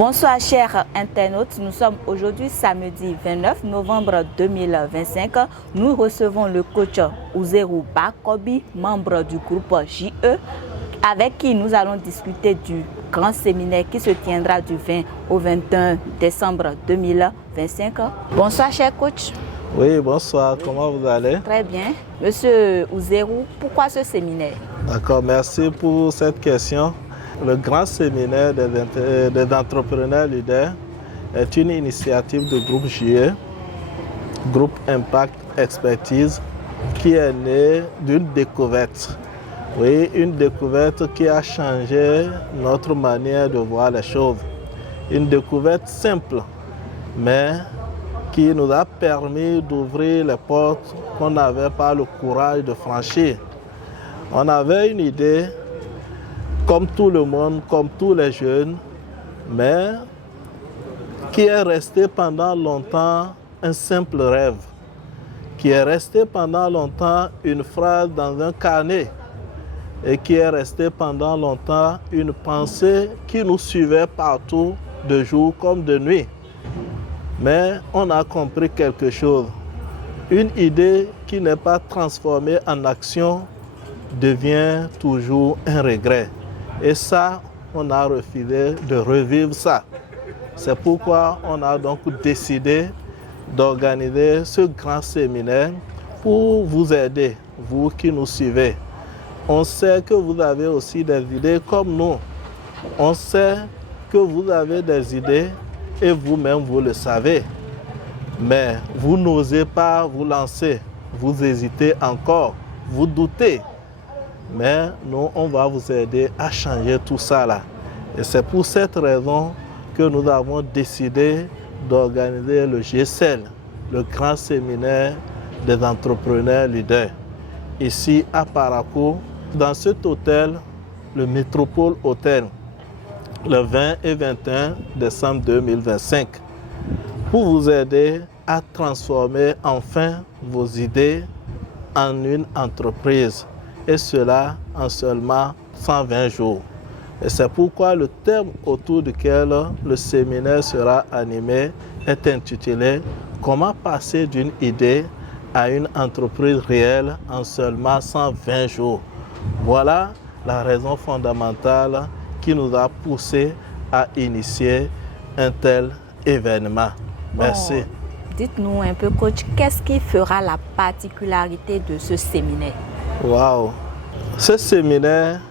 Bonsoir chers internautes, nous sommes aujourd'hui samedi 29 novembre 2025. Nous recevons le coach Ouzérou Bakobi, membre du groupe JE, avec qui nous allons discuter du grand séminaire qui se tiendra du 20 au 21 décembre 2025. Bonsoir cher coach. Oui, bonsoir, comment vous allez? Très bien. Monsieur Ouzérou, pourquoi ce séminaire? D'accord, merci pour cette question. Le grand séminaire des entrepreneurs leaders est une initiative du groupe JE, Groupe Impact Expertise, qui est née d'une découverte. Oui, une découverte qui a changé notre manière de voir les choses. Une découverte simple, mais qui nous a permis d'ouvrir les portes qu'on n'avait pas le courage de franchir. On avait une idée, comme tout le monde, comme tous les jeunes, mais qui est resté pendant longtemps un simple rêve, qui est resté pendant longtemps une phrase dans un carnet et qui est resté pendant longtemps une pensée qui nous suivait partout, de jour comme de nuit. Mais on a compris quelque chose. Une idée qui n'est pas transformée en action devient toujours un regret. Et ça, on a refusé de revivre ça. C'est pourquoi on a donc décidé d'organiser ce grand séminaire pour vous aider, vous qui nous suivez. On sait que vous avez aussi des idées comme nous. On sait que vous avez des idées et vous-même vous le savez. Mais vous n'osez pas vous lancer, vous hésitez encore, vous doutez. Mais nous, on va vous aider à changer tout ça là. Et c'est pour cette raison que nous avons décidé d'organiser le GCL, le grand séminaire des entrepreneurs leaders, ici à Parakou, dans cet hôtel, le Métropole Hôtel, le 20 et 21 décembre 2025, pour vous aider à transformer enfin vos idées en une entreprise. Et cela en seulement 120 jours. Et c'est pourquoi le thème autour duquel le séminaire sera animé est intitulé « Comment passer d'une idée à une entreprise réelle en seulement 120 jours ». Voilà la raison fondamentale qui nous a poussé à initier un tel événement. Merci. Bon, dites-nous un peu, coach, qu'est-ce qui fera la particularité de ce séminaire? Wow! Ce séminaire,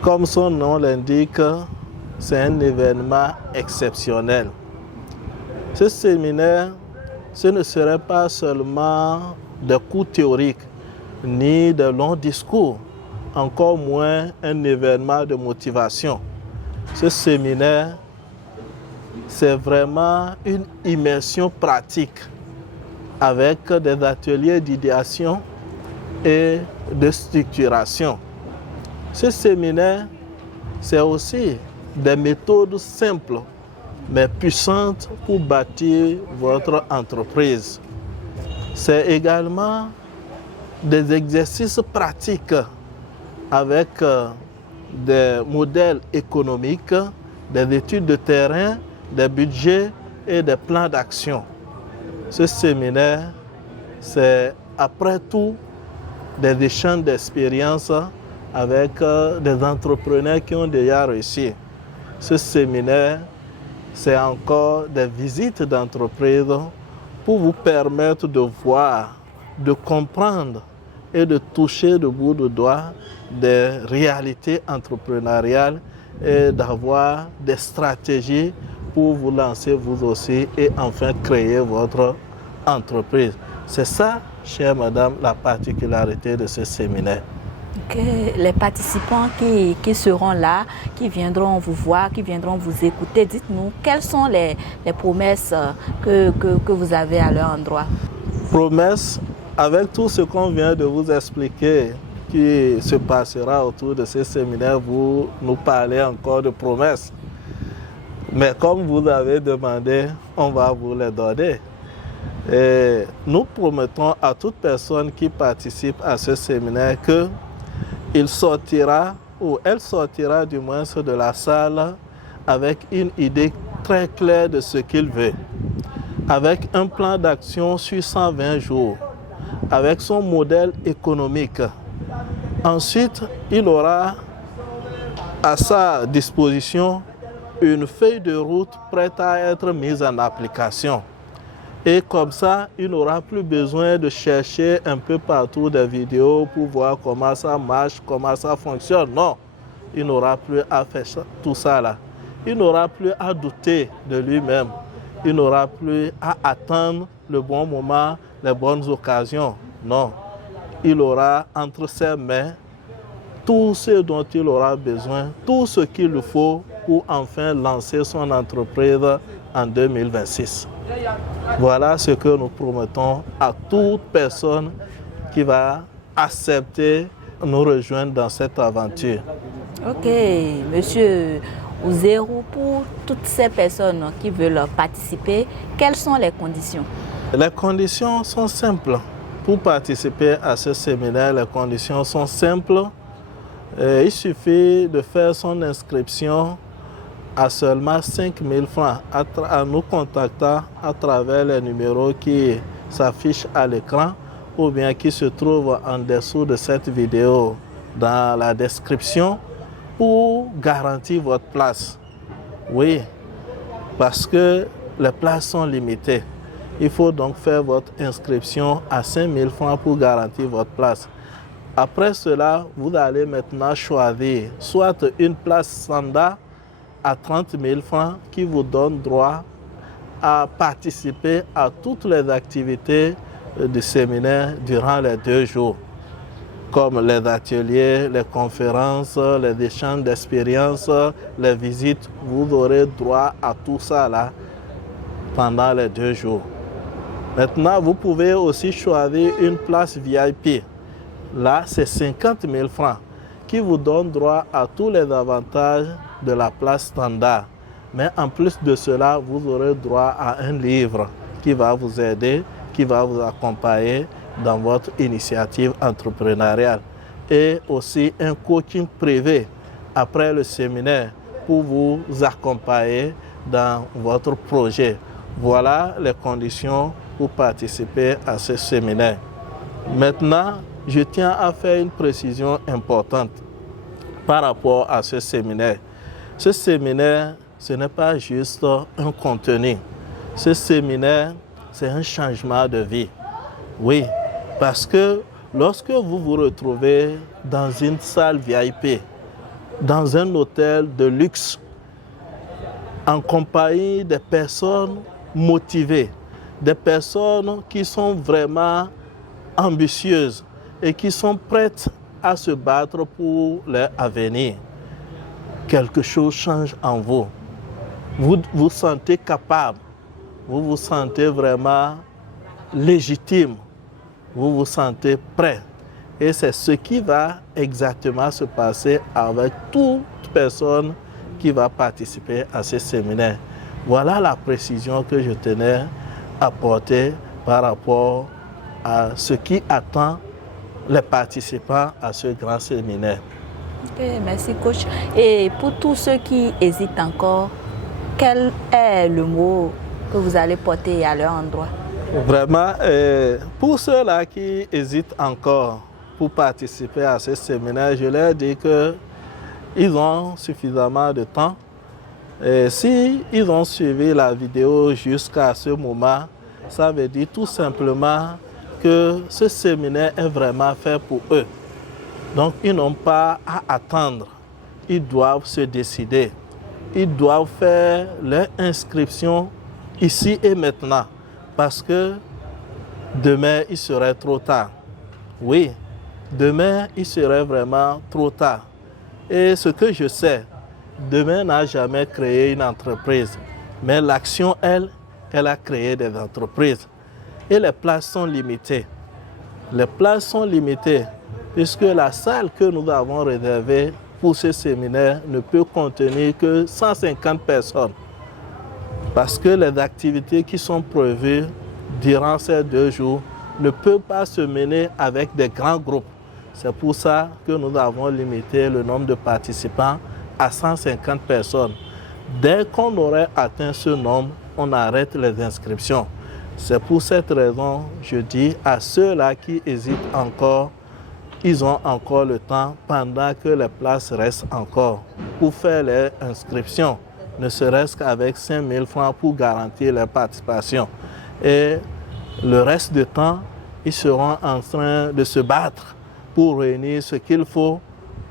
comme son nom l'indique, c'est un événement exceptionnel. Ce séminaire, ce ne serait pas seulement des cours théoriques, ni de longs discours, encore moins un événement de motivation. Ce séminaire, c'est vraiment une immersion pratique avec des ateliers d'idéation et de structuration. Ce séminaire, c'est aussi des méthodes simples mais puissantes pour bâtir votre entreprise. C'est également des exercices pratiques avec des modèles économiques, des études de terrain, des budgets et des plans d'action. Ce séminaire, c'est après tout des échanges d'expériences avec des entrepreneurs qui ont déjà réussi. Ce séminaire, c'est encore des visites d'entreprises pour vous permettre de voir, de comprendre et de toucher de bout de doigt des réalités entrepreneuriales et d'avoir des stratégies pour vous lancer vous aussi et enfin créer votre entreprise. C'est ça, chère madame, la particularité de ce séminaire. Que les participants qui seront là, qui viendront vous voir, qui viendront vous écouter, dites-nous quelles sont les promesses que vous avez à leur endroit. Promesses, avec tout ce qu'on vient de vous expliquer qui se passera autour de ce séminaire, vous nous parlez encore de promesses. Mais comme vous avez demandé, on va vous les donner. Et nous promettons à toute personne qui participe à ce séminaire qu'il sortira, ou elle sortira du moins de la salle avec une idée très claire de ce qu'il veut, avec un plan d'action sur 120 jours, avec son modèle économique. Ensuite, il aura à sa disposition une feuille de route prête à être mise en application. Et comme ça, il n'aura plus besoin de chercher un peu partout des vidéos pour voir comment ça marche, comment ça fonctionne. Non, il n'aura plus à faire tout ça là. Il n'aura plus à douter de lui-même. Il n'aura plus à attendre le bon moment, les bonnes occasions. Non, il aura entre ses mains tout ce dont il aura besoin, tout ce qu'il lui faut pour enfin lancer son entreprise en 2026. Voilà ce que nous promettons à toute personne qui va accepter nous rejoindre dans cette aventure. Ok, monsieur Ouzérou, pour toutes ces personnes qui veulent participer, quelles sont les conditions? Les conditions sont simples. Pour participer à ce séminaire, les conditions sont simples. Il suffit de faire son inscription à seulement 5 000 francs en nous contactant à travers les numéros qui s'affichent à l'écran ou bien qui se trouvent en dessous de cette vidéo dans la description pour garantir votre place. Oui, parce que les places sont limitées. Il faut donc faire votre inscription à 5 000 francs pour garantir votre place. Après cela, vous allez maintenant choisir soit une place standard à 30 000 francs qui vous donne droit à participer à toutes les activités du séminaire durant les 2 jours, comme les ateliers, les conférences, les échanges d'expériences, les visites. Vous aurez droit à tout ça là pendant les 2 jours. Maintenant, vous pouvez aussi choisir une place VIP. Là, c'est 50 000 francs qui vous donne droit à tous les avantages de la place standard. Mais en plus de cela, vous aurez droit à un livre qui va vous aider, qui va vous accompagner dans votre initiative entrepreneuriale. Et aussi un coaching privé après le séminaire pour vous accompagner dans votre projet. Voilà les conditions pour participer à ce séminaire. Maintenant, je tiens à faire une précision importante par rapport à ce séminaire. Ce séminaire, ce n'est pas juste un contenu. Ce séminaire, c'est un changement de vie. Oui, parce que lorsque vous vous retrouvez dans une salle VIP, dans un hôtel de luxe, en compagnie des personnes motivées, des personnes qui sont vraiment ambitieuses et qui sont prêtes à se battre pour leur avenir, quelque chose change en vous. Vous vous sentez capable, vous vous sentez vraiment légitime, vous vous sentez prêt. Et c'est ce qui va exactement se passer avec toute personne qui va participer à ce séminaire. Voilà la précision que je tenais à apporter par rapport à ce qui attend les participants à ce grand séminaire. Ok, merci coach. Et pour tous ceux qui hésitent encore, quel est le mot que vous allez porter à leur endroit? Vraiment, pour ceux-là qui hésitent encore pour participer à ce séminaire, je leur dis qu'ils ont suffisamment de temps. S'ils ont suivi la vidéo jusqu'à ce moment, ça veut dire tout simplement que ce séminaire est vraiment fait pour eux. Donc, ils n'ont pas à attendre. Ils doivent se décider. Ils doivent faire leur inscription ici et maintenant. Parce que demain, il serait trop tard. Oui, demain, il serait vraiment trop tard. Et ce que je sais, demain n'a jamais créé une entreprise. Mais l'action, elle a créé des entreprises. Et les places sont limitées. Les places sont limitées puisque la salle que nous avons réservée pour ce séminaire ne peut contenir que 150 personnes. Parce que les activités qui sont prévues durant ces 2 jours ne peuvent pas se mener avec des grands groupes. C'est pour ça que nous avons limité le nombre de participants à 150 personnes. Dès qu'on aurait atteint ce nombre, on arrête les inscriptions. C'est pour cette raison, je dis à ceux-là qui hésitent encore, ils ont encore le temps pendant que les places restent encore pour faire les inscriptions, ne serait-ce qu'avec 5 000 francs pour garantir leur participation. Et le reste du temps, ils seront en train de se battre pour réunir ce qu'il faut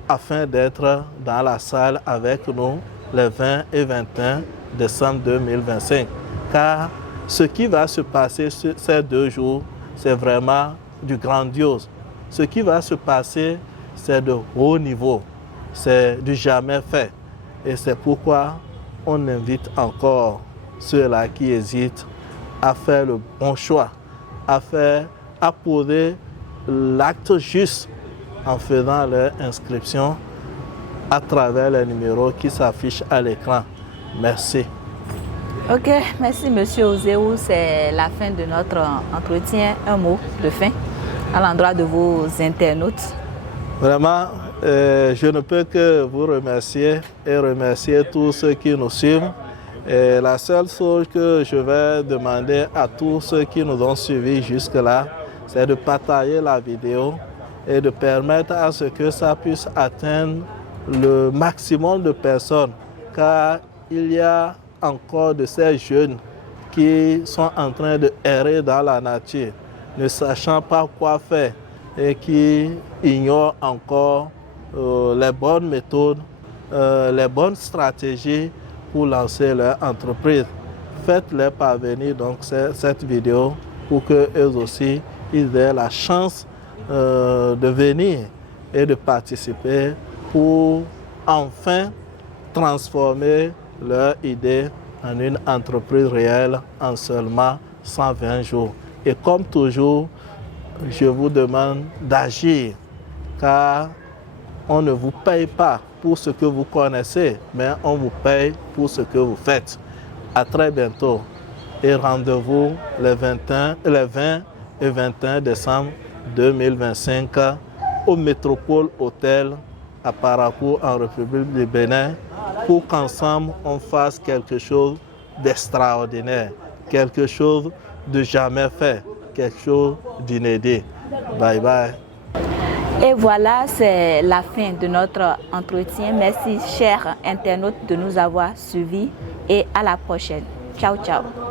afin d'être dans la salle avec nous les 20 et 21 décembre 2025. Car ce qui va se passer ces 2 jours, c'est vraiment du grandiose. Ce qui va se passer, c'est de haut niveau, c'est du jamais fait. Et c'est pourquoi on invite encore ceux-là qui hésitent à faire le bon choix, à poser l'acte juste en faisant leur inscription à travers les numéros qui s'affichent à l'écran. Merci. Ok, merci Monsieur Ozerou. C'est la fin de notre entretien. Un mot de fin à l'endroit de vos internautes. Vraiment, je ne peux que vous remercier et remercier tous ceux qui nous suivent. Et la seule chose que je vais demander à tous ceux qui nous ont suivis jusque-là, c'est de partager la vidéo et de permettre à ce que ça puisse atteindre le maximum de personnes, car il y a encore de ces jeunes qui sont en train de errer dans la nature, ne sachant pas quoi faire et qui ignorent encore les bonnes méthodes, les bonnes stratégies pour lancer leur entreprise. Faites-leur parvenir donc cette vidéo pour qu'eux aussi ils aient la chance de venir et de participer pour enfin transformer leur idée en une entreprise réelle en seulement 120 jours. Et comme toujours, je vous demande d'agir, car on ne vous paye pas pour ce que vous connaissez, mais on vous paye pour ce que vous faites. À très bientôt et rendez-vous les 20 et 21 décembre 2025 au Métropole Hôtel à Parakou en République du Bénin pour qu'ensemble on fasse quelque chose d'extraordinaire, quelque chose de jamais fait, quelque chose d'inédit. Bye bye. Et voilà, c'est la fin de notre entretien. Merci chers internautes de nous avoir suivis et à la prochaine. Ciao, ciao.